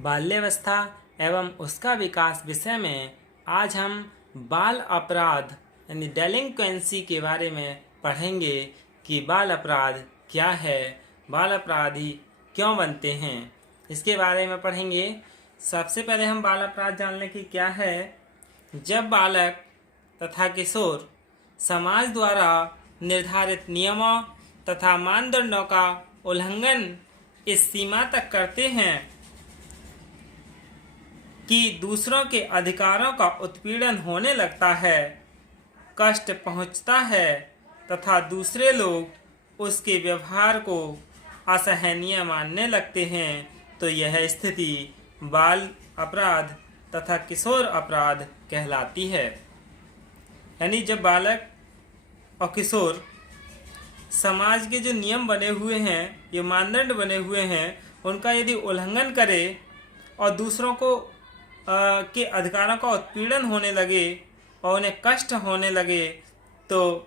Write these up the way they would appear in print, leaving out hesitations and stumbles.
बाल्यावस्था एवं उसका विकास विषय में आज हम बाल अपराध यानी डेलिंक्वेंसी के बारे में पढ़ेंगे कि बाल अपराध क्या है, बाल अपराधी क्यों बनते हैं, इसके बारे में पढ़ेंगे। सबसे पहले हम बाल अपराध जान लें कि क्या है। जब बालक तथा किशोर समाज द्वारा निर्धारित नियमों तथा मानदंडों का उल्लंघन इस सीमा तक करते हैं कि दूसरों के अधिकारों का उत्पीड़न होने लगता है, कष्ट पहुंचता है तथा दूसरे लोग उसके व्यवहार को असहनीय मानने लगते हैं, तो यह स्थिति बाल अपराध तथा किशोर अपराध कहलाती है। यानी जब बालक और किशोर समाज के जो नियम बने हुए हैं, ये मानदंड बने हुए हैं, उनका यदि उल्लंघन करे और दूसरों को के अधिकारों का उत्पीड़न होने लगे और उन्हें कष्ट होने लगे, तो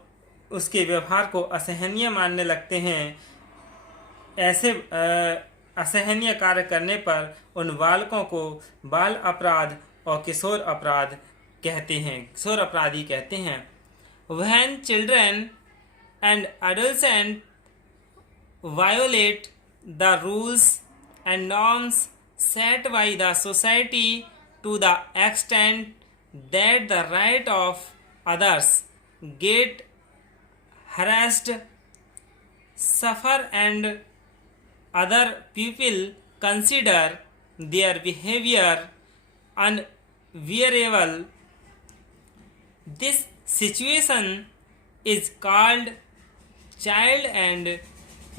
उसके व्यवहार को असहनीय मानने लगते हैं। ऐसे असहनीय कार्य करने पर उन बालकों को बाल अपराध और किशोर अपराध कहते हैं, किशोर अपराधी कहते हैं। When children and adolescents violate the rules and norms set by the society to the extent that the right of others get harassed, suffer, and other people consider their behavior unbearable, this situation is called child and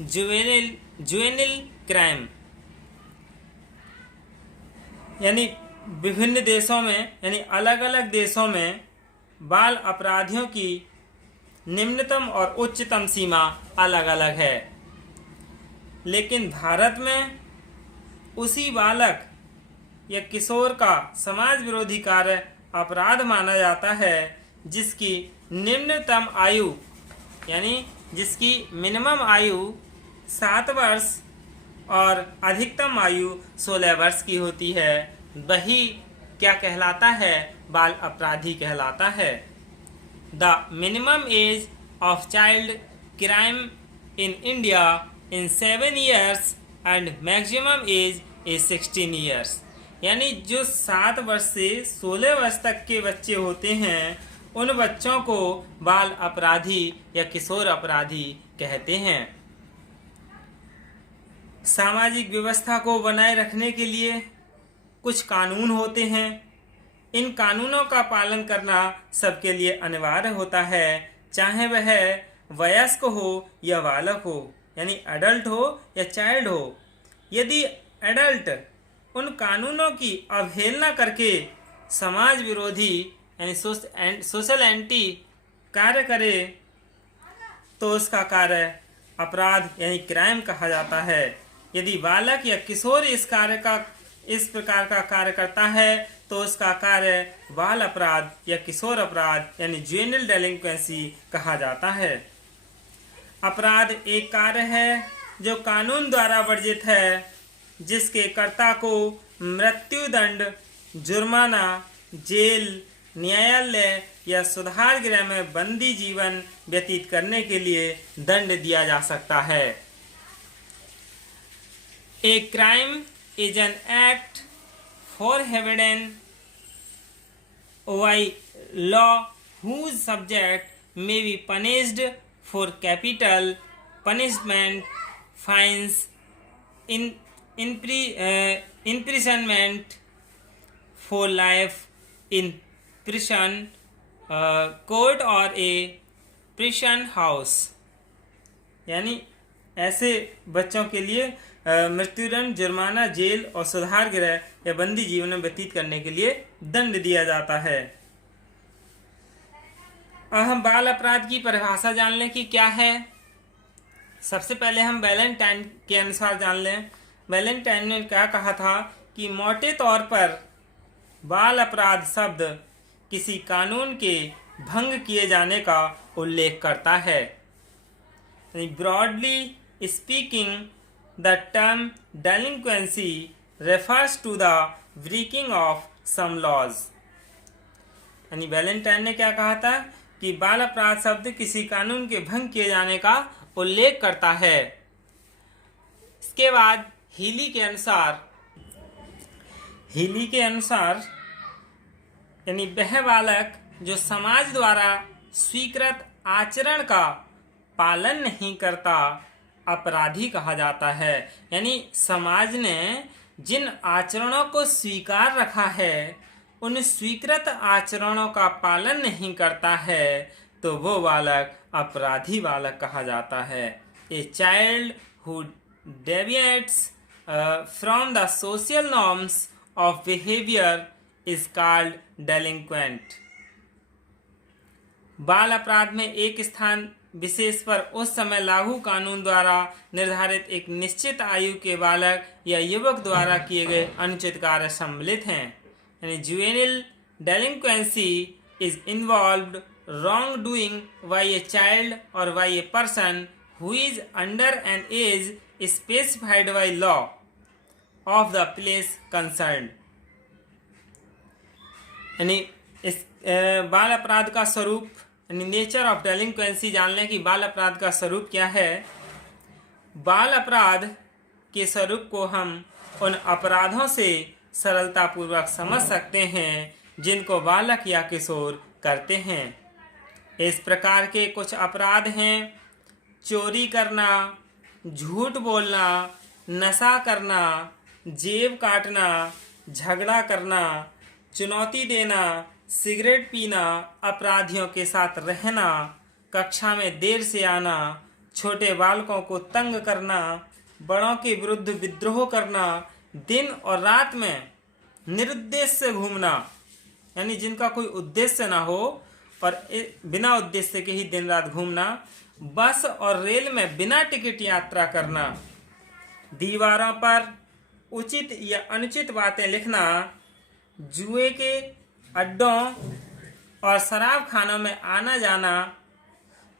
juvenile crime। यानी विभिन्न देशों में यानी अलग अलग देशों में बाल अपराधियों की निम्नतम और उच्चतम सीमा अलग अलग है, लेकिन भारत में उसी बालक या किशोर का समाज विरोधी कार्य अपराध माना जाता है जिसकी निम्नतम आयु यानी जिसकी मिनिमम आयु 7 वर्ष और अधिकतम आयु 16 वर्ष की होती है, वही क्या कहलाता है, बाल अपराधी कहलाता है। The minimum age of child crime in India in 7 years and maximum age is 16 years। यानी जो 7 वर्ष से 16 वर्ष तक के बच्चे होते हैं, उन बच्चों को बाल अपराधी या किशोर अपराधी कहते हैं। सामाजिक व्यवस्था को बनाए रखने के लिए कुछ कानून होते हैं। इन कानूनों का पालन करना सबके लिए अनिवार्य होता है, चाहे वह वयस्क हो या बालक हो, यानी एडल्ट हो या चाइल्ड हो। यदि एडल्ट उन कानूनों की अवहेलना करके समाज विरोधी यानी सोशल एंटी कार्य करे, तो उसका कार्य अपराध यानी क्राइम कहा जाता है। यदि बालक या किशोर इस प्रकार का कार्य करता है, तो उसका कार्य बाल अपराध या किशोर अपराध यानी जुवेनाइल डेलिंक्वेंसी कहा जाता है। अपराध एक कार्य है जो कानून द्वारा वर्जित है, जिसके कर्ता को मृत्युदंड, जुर्माना, जेल, न्यायालय या सुधार गृह में बंदी जीवन व्यतीत करने के लिए दंड दिया जा सकता है। A crime is an act forbidden by law whose subject may be punished for capital punishment, fines, imprisonment for life in prison, court or a prison house। यानी ऐसे बच्चों के लिए मृत्युदंड, जुर्माना, जेल और सुधार गृह या बंदी जीवन में व्यतीत करने के लिए दंड दिया जाता है। अब हम बाल अपराध की परिभाषा जान लें कि क्या है। सबसे पहले हम वैलेंटाइन के अनुसार जान लें। वैलेंटाइन ने क्या कहा था कि मोटे तौर पर बाल अपराध शब्द किसी कानून के भंग किए जाने का उल्लेख करता है। Broadly speaking, the term delinquency refers to the breaking of some laws। यानी वैलेंटाइन ने क्या कहा था कि बाल अपराध शब्द किसी कानून के भंग किए जाने का उल्लेख करता है। इसके बाद हीली के अनुसार यानी वह बालक जो समाज द्वारा स्वीकृत आचरण का पालन नहीं करता अपराधी कहा जाता है। यानी समाज ने जिन आचरणों को स्वीकार रखा है उन स्वीकृत आचरणों का पालन नहीं करता है तो वो बालक अपराधी बालक कहा जाता है। A child who deviates from the social norms of behavior is called delinquent। बाल अपराध में एक स्थान विशेष पर उस समय लागू कानून द्वारा निर्धारित एक निश्चित आयु के बालक या युवक द्वारा किए गए अनुचित कार्य सम्मिलित हैं। यानी juvenile delinquency is involved wrong doing by a child or by a person who is under an age specified by law of the place concerned। यानी इस बाल अपराध का स्वरूप यानी नेचर ऑफ डेलिंक्वेंसी जान लें कि बाल अपराध का स्वरूप क्या है। बाल अपराध के स्वरूप को हम उन अपराधों से सरलतापूर्वक समझ सकते हैं जिनको बालक या किशोर करते हैं। इस प्रकार के कुछ अपराध हैं: चोरी करना, झूठ बोलना, नशा करना, जेब काटना, झगड़ा करना, चुनौती देना, सिगरेट पीना, अपराधियों के साथ रहना, कक्षा में देर से आना, छोटे बालकों को तंग करना, बड़ों के विरुद्ध विद्रोह करना, दिन और रात में निरुद्देश्य घूमना यानी जिनका कोई उद्देश्य ना हो और बिना उद्देश्य के ही दिन रात घूमना, बस और रेल में बिना टिकट यात्रा करना, दीवारों पर उचित या अनुचित बातें लिखना, जुए के अड्डों और शराब खानों में आना जाना,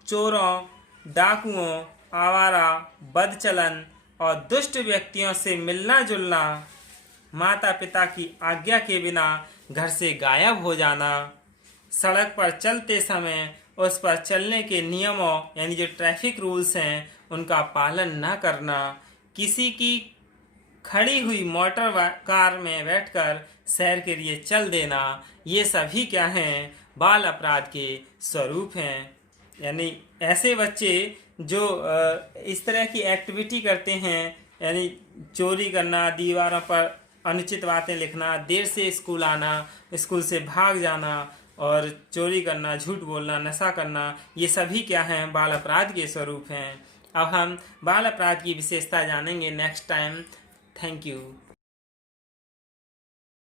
चोरों, डाकुओं, आवारा, बदचलन और दुष्ट व्यक्तियों से मिलना जुलना, माता पिता की आज्ञा के बिना घर से गायब हो जाना, सड़क पर चलते समय उस पर चलने के नियमों यानी जो ट्रैफिक रूल्स हैं उनका पालन न करना, किसी की खड़ी हुई मोटर कार में बैठकर सैर के लिए चल देना, ये सभी क्या हैं? बाल अपराध के स्वरूप हैं। यानी ऐसे बच्चे जो इस तरह की एक्टिविटी करते हैं यानी चोरी करना, दीवारों पर अनुचित बातें लिखना, देर से स्कूल आना, स्कूल से भाग जाना और चोरी करना, झूठ बोलना, नशा करना, ये सभी क्या हैं? बाल अपराध के स्वरूप हैं। अब हम बाल अपराध की विशेषता जानेंगे नेक्स्ट टाइम। Thank you.